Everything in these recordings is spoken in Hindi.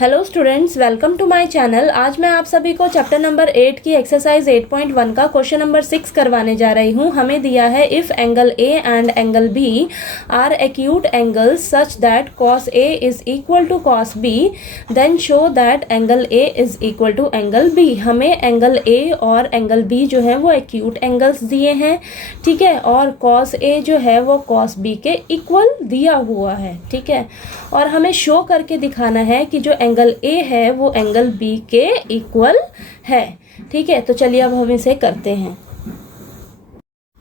Hello students, welcome to my channel. आज मैं आप सभी को चैप्टर नंबर 8 की एक्सरसाइज 8.1 का क्वेश्चन नंबर 6 करवाने जा रही हूँ। हमें दिया है if angle A and angle B are acute angles such that cos A is equal to cos B then show that angle A is equal to angle B. हमें एंगल ए और एंगल बी जो है वो एक्यूट एंगल्स दिए हैं, ठीक है, और कॉस ए जो है वो कॉस बी के इक्वल दिया हुआ है, ठीक है। और हमें शो करके दिखाना है कि जो एंगल ए है वो एंगल बी के इक्वल है, ठीक है। तो चलिए अब हम इसे करते हैं।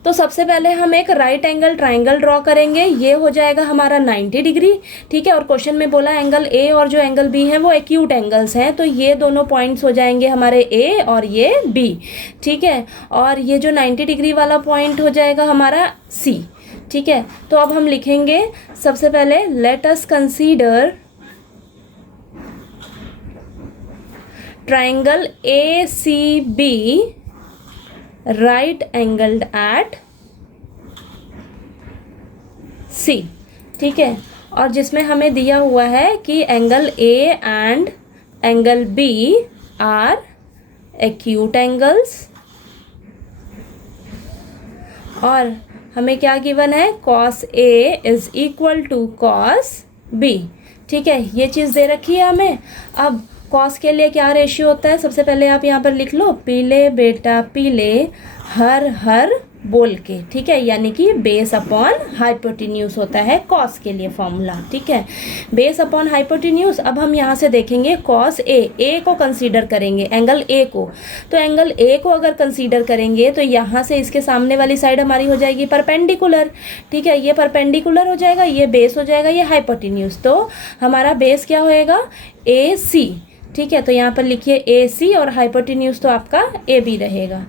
तो सबसे पहले हम एक राइट एंगल ट्राइंगल ड्रॉ करेंगे। ये हो जाएगा हमारा 90 डिग्री, ठीक है। और क्वेश्चन में बोला एंगल ए और जो एंगल बी है वो एक्यूट एंगल्स हैं, तो ये दोनों पॉइंट्स हो जाएंगे हमारे ए और ये बी, ठीक है। और ये जो 90 डिग्री वाला पॉइंट हो जाएगा हमारा सी, ठीक है। तो अब हम लिखेंगे सबसे पहले let us consider triangle ACB right angled at C, ठीक है। और जिसमें हमें दिया हुआ है कि angle A and angle B are acute angles, और हमें क्या गिवन है, cos A is equal to cos B, ठीक है। ये चीज़ दे रखी है हमें। अब कॉस के लिए क्या रेशियो होता है, सबसे पहले आप यहाँ पर लिख लो, पीले बेटा पीले हर हर बोल के, ठीक है, यानी कि बेस अपॉन हाइपोटेन्यूज होता है कॉस के लिए फॉर्मूला, ठीक है, बेस अपॉन हाइपोटेन्यूज। अब हम यहाँ से देखेंगे कॉस ए को कंसीडर करेंगे, एंगल ए को। तो एंगल ए को अगर कंसीडर करेंगे तो यहाँ से इसके सामने वाली साइड हमारी हो जाएगी परपेंडिकुलर, ठीक है। ये परपेंडिकुलर हो जाएगा, ये बेस हो जाएगा, ये हाइपोटेन्यूज। तो हमारा बेस क्या होएगा, AC, ठीक है। तो यहाँ पर लिखिए AC और हाइपोटेन्यूज तो आपका AB रहेगा,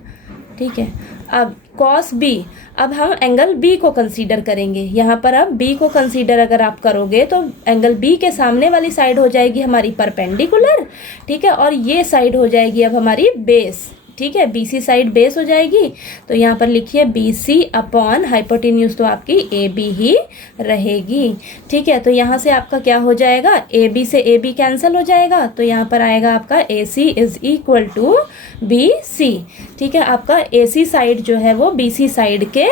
ठीक है। अब कॉस B, अब हम एंगल B को कंसीडर करेंगे। यहाँ पर अब B को कंसीडर अगर आप करोगे तो एंगल B के सामने वाली साइड हो जाएगी हमारी परपेंडिकुलर, ठीक है, और ये साइड हो जाएगी अब हमारी बेस, ठीक है। BC साइड बेस हो जाएगी। तो यहाँ पर लिखिए BC अपॉन हाइपोटेन्यूज तो आपकी AB ही रहेगी, ठीक है। तो यहाँ से आपका क्या हो जाएगा, AB से AB कैंसिल हो जाएगा, तो यहाँ पर आएगा आपका AC is equal to BC, ठीक है। आपका AC साइड जो है वो BC साइड के,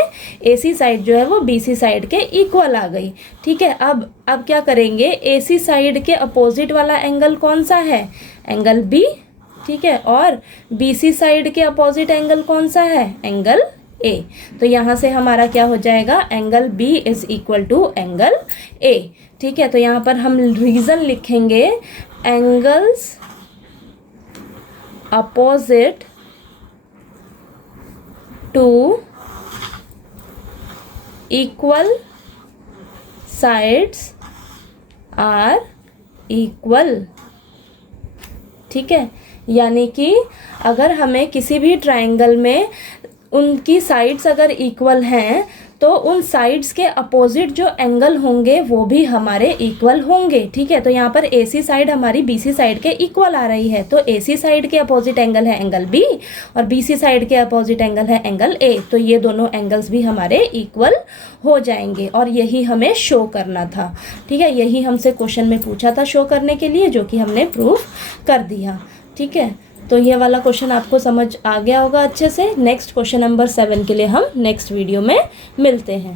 AC साइड जो है वो BC साइड के इक्वल आ गई, ठीक है। अब क्या करेंगे, AC साइड के अपोजिट वाला एंगल कौन सा है, एंगल B, ठीक है, और BC साइड के अपोजिट एंगल कौन सा है, एंगल A। तो यहाँ से हमारा क्या हो जाएगा, angle B is equal to angle A, ठीक है। तो यहाँ पर हम रीजन लिखेंगे angles opposite to equal sides are equal, ठीक है। यानी कि अगर हमें किसी भी ट्रायंगल में उनकी साइड्स अगर इक्वल हैं तो उन साइड्स के अपोजिट जो एंगल होंगे वो भी हमारे इक्वल होंगे, ठीक है। तो यहाँ पर AC साइड हमारी BC साइड के इक्वल आ रही है, तो AC साइड के अपोजिट एंगल है एंगल B और BC साइड के अपोजिट एंगल है एंगल A। तो ये दोनों एंगल्स भी हमारे इक्वल हो जाएंगे और यही हमें शो करना था, ठीक है। यही हमसे क्वेश्चन में पूछा था शो करने के लिए, जो कि हमने प्रूफ कर दिया, ठीक है। तो ये वाला क्वेश्चन आपको समझ आ गया होगा अच्छे से। नेक्स्ट क्वेश्चन नंबर 7 के लिए हम नेक्स्ट वीडियो में मिलते हैं।